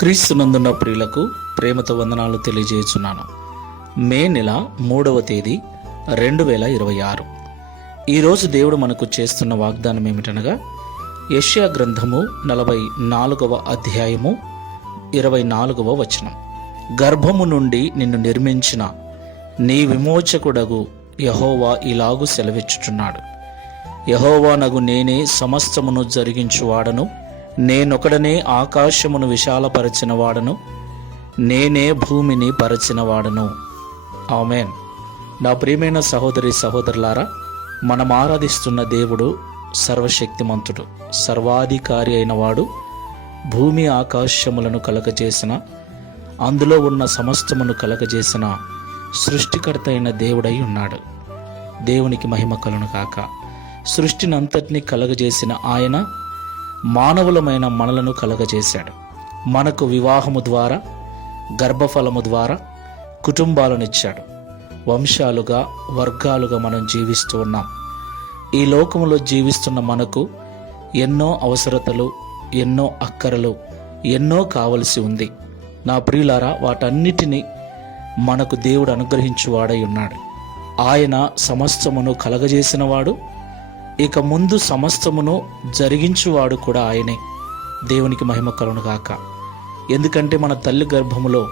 క్రీస్తునందున్న ప్రియులకు ప్రేమతో వందనాలు తెలియజేస్తున్నాను. మే నెల 3వ తేదీ 2026. ఈరోజు దేవుడు మనకు చేస్తున్న వాగ్దానం ఏమిటనగా, యెషయా గ్రంథము 44వ అధ్యాయము 24వ వచనం. గర్భము నుండి నిన్ను నిర్మించిన నీ విమోచకుడగు యెహోవా ఇలాగు సెలవిచ్చుచున్నాడు. యెహోవానగు నేనే సమస్తమును జరిగించువాడను, నేనొకడనే ఆకాశమును విశాలపరచిన వాడను, నేనే భూమిని పరచిన వాడను. ఆమేన్. నా ప్రియమైన సహోదరి సహోదరులారా, మనం ఆరాధిస్తున్న దేవుడు సర్వశక్తిమంతుడు, సర్వాధికారి అయిన వాడు. భూమి ఆకాశములను కలగజేసిన, అందులో ఉన్న సమస్తమును కలగజేసిన సృష్టికర్త అయిన దేవుడై ఉన్నాడు. దేవునికి మహిమ కలుగును గాక. సృష్టినంతటినీ కలగజేసిన ఆయన మానవులమైన మనలను కలగజేశాడు. మనకు వివాహము ద్వారా, గర్భఫలము ద్వారా కుటుంబాలనిచ్చాడు. వంశాలుగా, వర్గాలుగా మనం జీవిస్తూ ఉన్నాం. ఈ లోకములో జీవిస్తున్న మనకు ఎన్నో అవసరతలు, ఎన్నో అక్కరలు, ఎన్నో కావలసి ఉంది. నా ప్రియులారా, వాటన్నిటినీ మనకు దేవుడు అనుగ్రహించువాడై ఉన్నాడు. ఆయన సమస్తమును కలగజేసినవాడు, ఇక ముందు సమస్తమును జరిగించువాడు కూడా ఆయనే. దేవునికి మహిమ కలుగును గాక. ఎందుకంటే మన తల్లి గర్భములో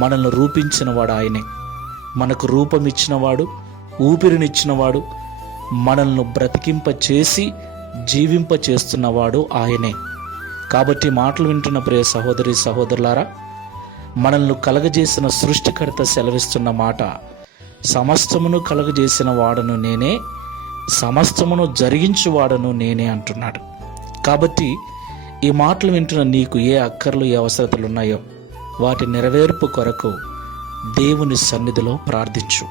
మనల్ని రూపించినవాడు ఆయనే. మనకు రూపమిచ్చినవాడు, ఊపిరినిచ్చినవాడు, మనల్ని బ్రతికింప చేసి జీవింప చేస్తున్నవాడు ఆయనే. కాబట్టి మాటలు వింటున్న ప్రియ సహోదరి సహోదరులారా, మనల్ని కలగజేసిన సృష్టికర్త సెలవిస్తున్న మాట, సమస్తమును కలగజేసిన వాడను నేనే, సమస్తమును జరిగించువాడను నేనే అంటున్నాడు. కాబట్టి ఈ మాటలు వింటున్న నీకు ఏ అక్కర్లు, ఏ అవసరతలు ఉన్నాయో వాటి నెరవేర్పు కొరకు దేవుని సన్నిధిలో ప్రార్థించు.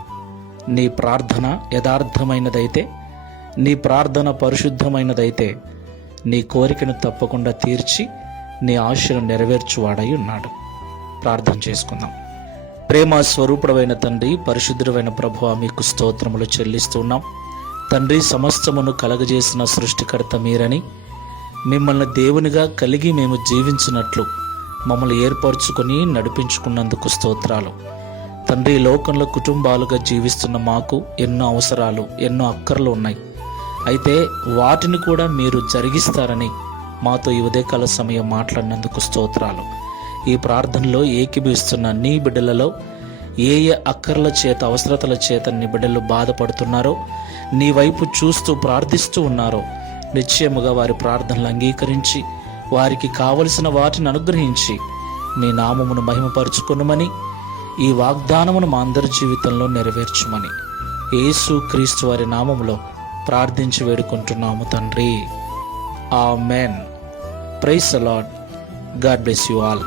నీ ప్రార్థన యథార్థమైనదైతే, నీ ప్రార్థన పరిశుద్ధమైనదైతే, నీ కోరికను తప్పకుండా తీర్చి నీ ఆశను నెరవేర్చువాడై ఉన్నాడు. ప్రార్థన చేసుకుందాం. ప్రేమ స్వరూపుడమైన తండ్రి, పరిశుద్ధుడైన ప్రభువా, మీకు స్తోత్రములు చెల్లిస్తూ ఉన్నాం. తండ్రి, సమస్తమును కలగజేసిన సృష్టికర్త మీరని, మిమ్మల్ని దేవునిగా కలిగి మేము జీవించినట్లు మమ్మల్ని ఏర్పరచుకొని నడిపించుకున్నందుకు స్తోత్రాలు. తండ్రి, లోకంలో కుటుంబాలుగా జీవిస్తున్న మాకు ఎన్నో అవసరాలు, ఎన్నో అక్కర్లు ఉన్నాయి. అయితే వాటిని కూడా మీరు జరిగిస్తారని మాతో ఈ ఉదయకాల సమయం మాట్లాడినందుకు స్తోత్రాలు. ఈ ప్రార్థనలో ఏకీభవిస్తున్న నీ బిడ్డలలో ఏ ఏ అక్కర్ల చేత, అవసరతల చేత నీ బిడ్డలు బాధపడుతున్నారో, నీ వైపు చూస్తూ ప్రార్థిస్తూ ఉన్నారో, నిశ్చయముగా వారి ప్రార్థనలు అంగీకరించి వారికి కావలసిన వాటిని అనుగ్రహించి మీ నామమును మహిమపరుచుకొనుమని, ఈ వాగ్దానమును మా అందరి జీవితంలో నెరవేర్చుమని యేసు క్రీస్తు వారి నామములో ప్రార్థించి వేడుకుంటున్నాము తండ్రి. Amen. Praise the Lord. God bless you all.